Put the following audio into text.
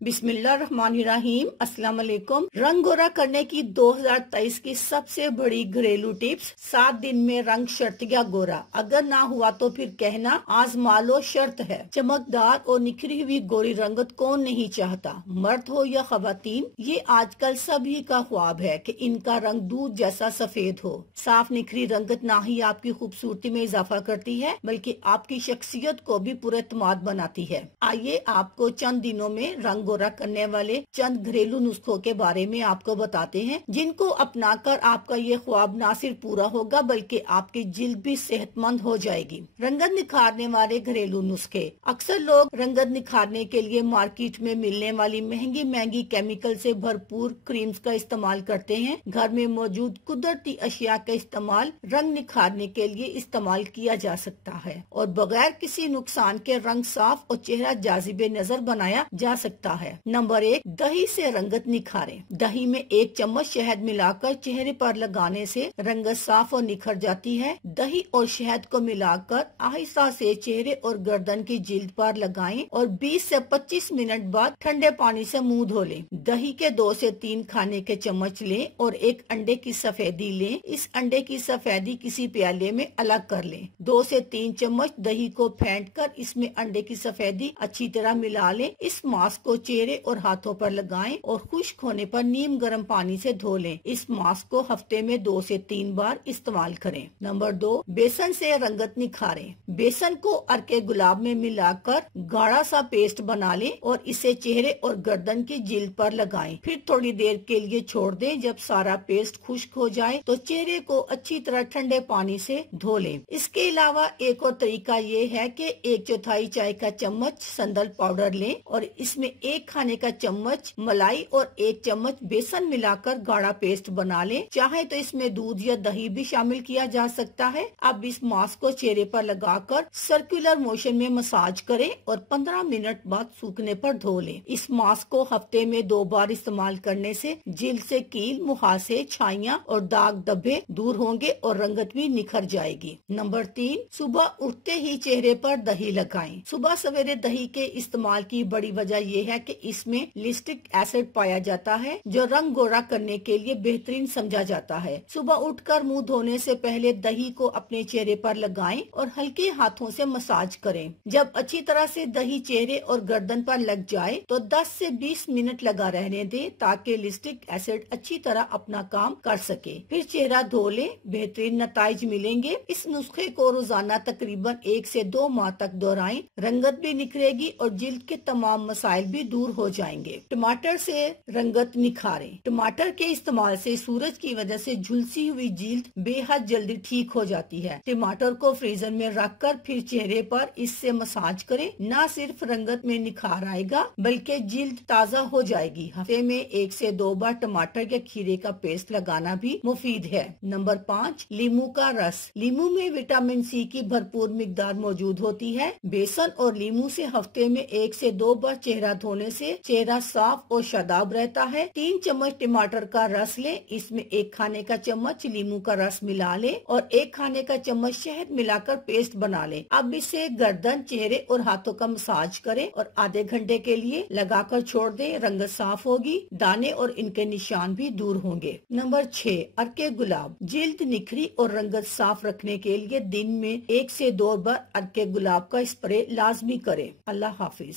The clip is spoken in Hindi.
बिस्मिल्लाहिर्रहमानिर्रहीम। अस्सलाम वालेकुम। रंग गोरा करने की 2023 की सबसे बड़ी घरेलू टिप्स। 7 दिन में रंग शर्त या गोरा, अगर ना हुआ तो फिर कहना आजमा लो, शर्त है। चमकदार और निखरी हुई गोरी रंगत कौन नहीं चाहता, मर्द हो या खवातीन। ये आजकल सभी का ख्वाब है कि इनका रंग दूध जैसा सफेद हो। साफ निखरी रंगत ना ही आपकी खूबसूरती में इजाफा करती है बल्कि आपकी शख्सियत को भी पुरएतमाद बनाती है। आइए आपको चंद दिनों में रंग गोरा करने वाले चंद घरेलू नुस्खों के बारे में आपको बताते हैं, जिनको अपनाकर आपका ये ख्वाब ना सिर्फ पूरा होगा बल्कि आपकी जिल्द भी सेहतमंद हो जाएगी। रंगत निखारने वाले घरेलू नुस्खे। अक्सर लोग रंगत निखारने के लिए मार्केट में मिलने वाली महंगी महंगी केमिकल से भरपूर क्रीम्स का इस्तेमाल करते हैं। घर में मौजूद कुदरती अशिया का इस्तेमाल रंग निखारने के लिए इस्तेमाल किया जा सकता है और बगैर किसी नुकसान के रंग साफ और चेहरा जाजिबे नजर बनाया जा सकता है। नंबर 1, दही से रंगत निखारें। दही में 1 चम्मच शहद मिलाकर चेहरे पर लगाने से रंगत साफ और निखर जाती है। दही और शहद को मिलाकर आहिस्ता से चेहरे और गर्दन की जिल्द पर लगाएं और 20 से 25 मिनट बाद ठंडे पानी से मुंह धो लें। दही के 2 से 3 खाने के चम्मच लें और 1 अंडे की सफेदी लें। इस अंडे की सफेदी किसी प्याले में अलग कर लें। 2 से 3 चम्मच दही को फेंटकर इसमें अंडे की सफेदी अच्छी तरह मिला लें। इस मास्क को चेहरे और हाथों पर लगाएं और खुश्क होने पर नीम गर्म पानी से धो लें। इस मास्क को हफ्ते में 2 से 3 बार इस्तेमाल करें। नंबर 2, बेसन से रंगत निखारें। बेसन को अर्के गुलाब में मिलाकर गाढ़ा सा पेस्ट बना लें और इसे चेहरे और गर्दन की जिल्द पर लगाएं। फिर थोड़ी देर के लिए छोड़ दें। जब सारा पेस्ट खुश्क हो जाए तो चेहरे को अच्छी तरह ठंडे पानी से धो लें। इसके अलावा एक और तरीका ये है कि 1/4 चाय का चम्मच संदल पाउडर लें और इसमें 1 खाने का चम्मच मलाई और 1 चम्मच बेसन मिलाकर गाढ़ा पेस्ट बना लें। चाहे तो इसमें दूध या दही भी शामिल किया जा सकता है। अब इस मास्क को चेहरे पर लगाकर सर्कुलर मोशन में मसाज करें और 15 मिनट बाद सूखने पर धो लें। इस मास्क को हफ्ते में 2 बार इस्तेमाल करने से जिल्द से कील, मुहासे, छाइयाँ और दाग धब्बे दूर होंगे और रंगत भी निखर जाएगी। नंबर 3, सुबह उठते ही चेहरे पर दही लगाएं। सुबह सवेरे दही के इस्तेमाल की बड़ी वजह यह है कि इसमें लिस्टिक एसिड पाया जाता है जो रंग गोरा करने के लिए बेहतरीन समझा जाता है। सुबह उठकर मुंह धोने से पहले दही को अपने चेहरे पर लगाएं और हल्के हाथों से मसाज करें। जब अच्छी तरह से दही चेहरे और गर्दन पर लग जाए तो 10 से 20 मिनट लगा रहने दें ताकि लिस्टिक एसिड अच्छी तरह अपना काम कर सके। फिर चेहरा धो लें, बेहतरीन नताइज मिलेंगे। इस नुस्खे को रोजाना तकरीबन 1 से 2 माह तक दोहराएं। रंगत भी निखरेगी और जिल्द के तमाम मसाइल भी दूर हो जाएंगे। टमाटर से रंगत निखारें। टमाटर के इस्तेमाल से सूरज की वजह से झुलसी हुई जिल्द बेहद जल्दी ठीक हो जाती है। टमाटर को फ्रीजर में रखकर फिर चेहरे पर इससे मसाज करें। न सिर्फ रंगत में निखार आएगा बल्कि जिल्द ताज़ा हो जाएगी। हफ्ते में 1 से 2 बार टमाटर या खीरे का पेस्ट लगाना भी मुफीद है। नंबर 5, लीमू का रस। लीमू में विटामिन सी की भरपूर मिकदार मौजूद होती है। बेसन और लीमू से हफ्ते में 1 से 2 बार चेहरा धोने से चेहरा साफ और शादाब रहता है। 3 चम्मच टमाटर का रस लें। इसमें 1 खाने का चम्मच लीमू का रस मिला लें और 1 खाने का चम्मच शहद मिलाकर पेस्ट बना लें। अब इसे गर्दन, चेहरे और हाथों का मसाज करें और आधे घंटे के लिए लगाकर छोड़ दें। रंगत साफ होगी, दाने और इनके निशान भी दूर होंगे। नंबर 6, अर्के गुलाब। जिल्द निखरी और रंगत साफ रखने के लिए दिन में 1 से 2 बार अर्के गुलाब का स्प्रे लाजमी करें। अल्लाह हाफिज।